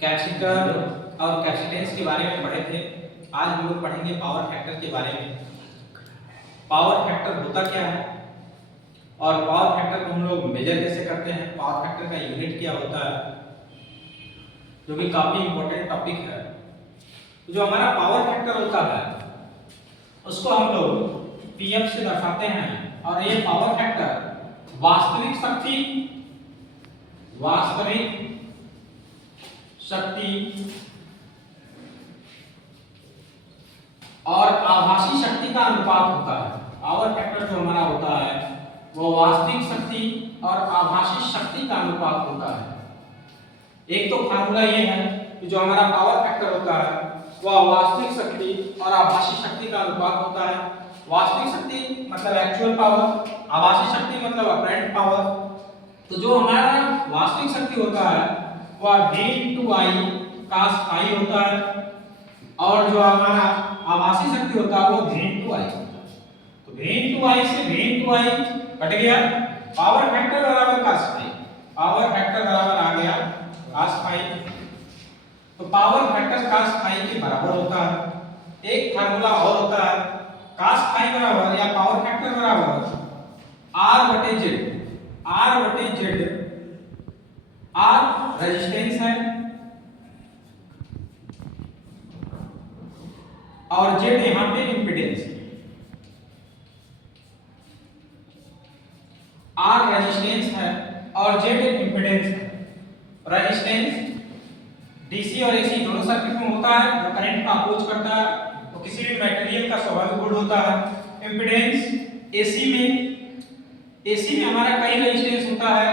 Capacitor और capacitance के बारे में पढ़े थे। आज हम लोग पढ़ेंगे पावर फैक्टर के बारे में। पावर फैक्टर होता क्या है और पावर फैक्टर को हम लोग मेजर कैसे करते हैं, पावर फैक्टर का यूनिट क्या होता है, जो कि काफी इंपॉर्टेंट टॉपिक है। तो जो हमारा पावर फैक्टर होता है उसको हम लोग पीएम से दर्शाते हैं, और ये पावर फैक्टर वास्तविक शक्ति और आभासी शक्ति का अनुपात होता है। पावर फैक्टर जो हमारा होता है वो वास्तविक शक्ति और आभासी शक्ति का अनुपात होता है। एक तो फार्मूला ये है कि जो हमारा पावर फैक्टर होता है वह वास्तविक शक्ति और आभासी शक्ति का अनुपात होता है। वास्तविक शक्ति मतलब एक्चुअल पावर, आभासी शक्ति मतलब अपरेंट पावर। तो जो हमारा वास्तविक शक्ति होता है वह v into I cos phi होता है, और जो हमारा आभासी शक्ति होता है वो v into I होता है। तो v into I से v into I कट गया, पावर फैक्टर बराबर cos phi, पावर फैक्टर बराबर आ गया cos phi। तो पावर फैक्टर cos phi के बराबर होता है। एक फार्मूला और होता है, cos phi बराबर या पावर फैक्टर बराबर R बटे Z। R बटे Z, R रेजिस्टेंस है और Z यहाँ पे इम्पीडेंस है। R रेजिस्टेंस है और Z इम्पीडेंस है। रेजिस्टेंस डीसी और एसी दोनों सर्किट में होता है, जो करंट का अपोज करता है तो किसी भी मटेरियल का स्वाभाविक गुण होता है। इम्पीडेंस एसी में हमारा कई रेजिस्टेंस होता है,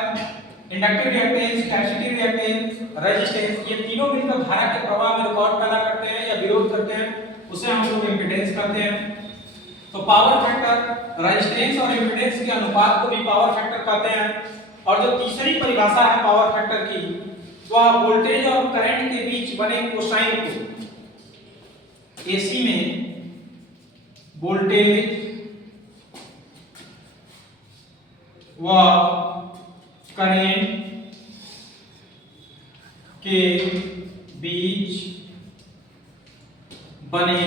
inductive reactance, capacitive reactance, resistance. ये तीनों मिलकर धारा के प्रवाह में रुकावट पैदा करते हैं या विरोध करते हैं, उसे हम लोग इम्पीडेंस कहते हैं। तो पावर फैक्टर रेजिस्टेंस और इम्पीडेंस के अनुपात को भी पावर फैक्टर कहते हैं। और जो तीसरी परिभाषा है पावर फैक्टर की, वह वोल्टेज और करंट के बीच बने कोसाइन को, एसी में वोल्टेज व करंट के बीच बने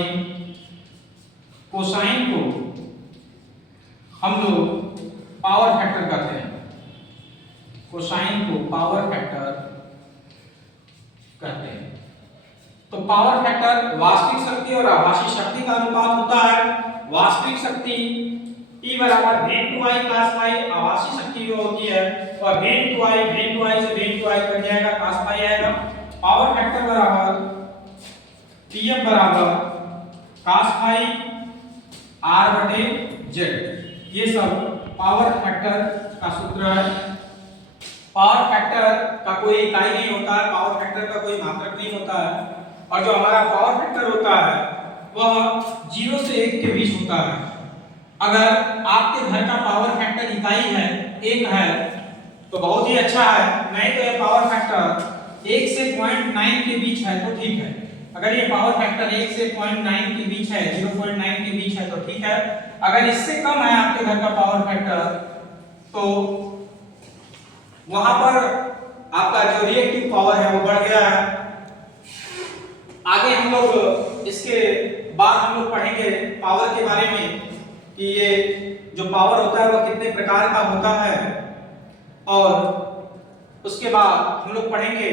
कोसाइन को हम लोग पावर फैक्टर कहते हैं। कोसाइन को पावर फैक्टर कहते हैं। तो पावर फैक्टर वास्तविक शक्ति और आभासी शक्ति का अनुपात होता है। वास्तविक शक्ति E बराबर v into I cos phi, आभासी शक्ति जो होती है वह v into I से v into I कट जाएगा, cos phi आएगा। पावर फैक्टर बराबर Pm बराबर cos phi R बटे Z। ये सब पावर फैक्टर का सूत्र है। पावर फैक्टर का कोई इकाई नहीं होता है, पावर फैक्टर का कोई मात्रक नहीं होता है, और जो हमारा पावर फैक्टर होता है वह 0 से 1 के बीच होता है। अगर आपके घर का पावर फैक्टर इकाई है 1 है तो बहुत ही अच्छा है, नहीं तो ये पावर फैक्टर 1 से 0.9 के बीच है तो ठीक है। अगर ये पावर फैक्टर 1 से 0.9 के बीच है, 0.9 के बीच है तो ठीक है। अगर इससे कम है आपके घर का पावर फैक्टर तो वहां पर आपका जो रिएक्टिव पावर है वो बढ़ गया है। आगे हम लोग इसके बाद हम लोग पढ़ेंगे पावर के बारे में कि ये जो पावर होता है वह कितने प्रकार का होता है, और उसके बाद हम लोग पढ़ेंगे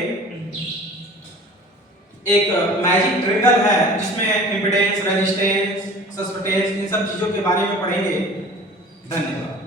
एक मैजिक ट्रिंगल है जिसमें इम्पीडेंस, रेजिस्टेंस, सस्पेंटेंस, इन सब चीजों के बारे में पढ़ेंगे। धन्यवाद।